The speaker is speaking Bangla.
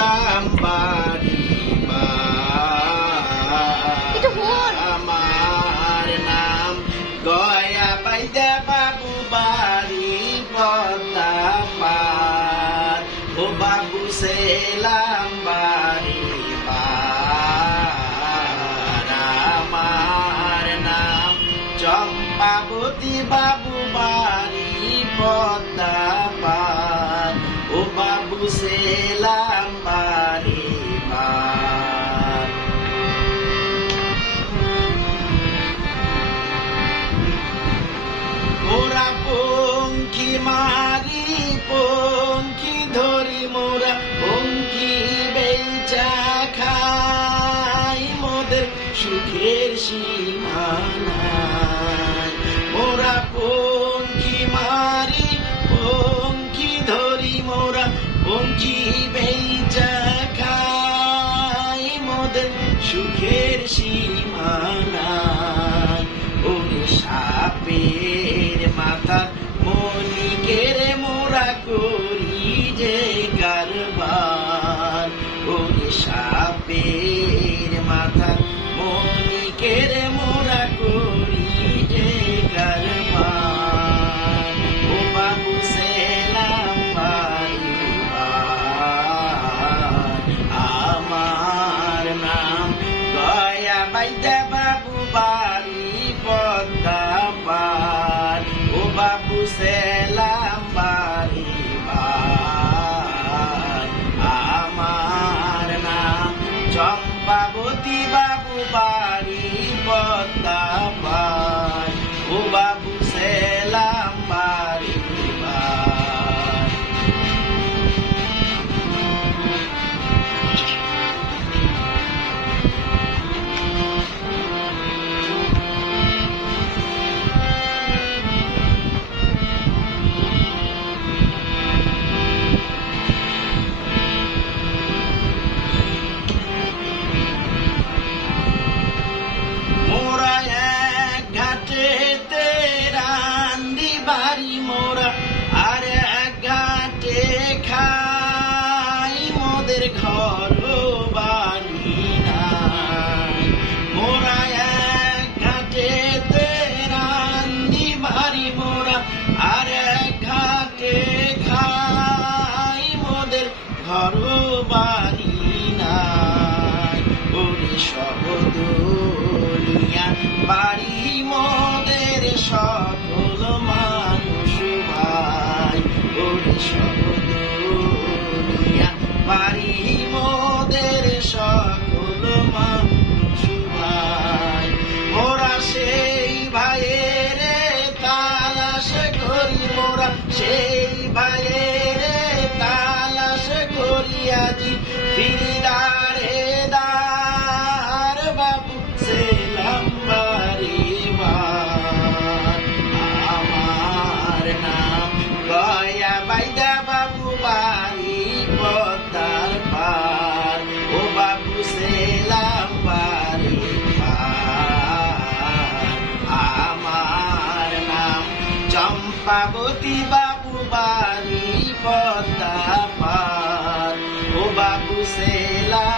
সেলাম বাড়ি আমার নাম গয়া বাইদা বাবু বাড়ি পদ্মা পার ও বাবু সেলাম বাড়ি আমার নাম চম্পাবতী বাবু বাড়ি পদ্মা পার ও বাবু সেলাম বাড়ি মোরা পঙ্খী মারি পঙ্খী ধরি মোরা পঙ্খী বেচা খাই মোদের সুখের সীমানায় মোরা পঙ্খী মারি পঙ্খী ধরি মোরা পঙ্খী বেচা খাই মোদের সুখের সীমানায় ওরে সাপের মাথা মনিকের মোরা করি যে কারবার ওরে সাপের মাথা মনিকের মোরা করি যে কারবার ও বাবু সেলাম বাড়ি আমার নাম গয়া বাইদা বাবু বাড়ি পদ্মা পার ও বাবু সেলাম বাড়ি আমার নাম চম্পাবতী বাবু বাড়ি পদ্মা পার ও বাবু সেলাম বাড়ি মোরা এক ঘাটেতে রান্দি বাড়ি মোরা আর এক ঘাটে খাই মোদের ঘর বাড়ি নাই মোরা এক ঘাটেতে রান্দি বাড়ি মোরা আর এক ঘাটে খাই মোদের ঘর বাড়ি নাই ওরে শব্দ বাড়ি মোদের সকল মানুষ ভাই ওরে সকল বাড়ি মোদের সকল মানুষ ভাই মোরা সেই ভাইয়ের তালাশ করি মোরা সেই ভাইয়ের তালাশ করি আজি ফিরিদারে দার বাবু সেলাম বাড়ি আমার নাম গয়া বাইদা বাবু বাড়ি পদ্মার পার ও বাবু সেলাম বাড়ি আমার নাম চম্পাবতী বাবু বাড়ি পদ্মা পার ও বাবু সেলাম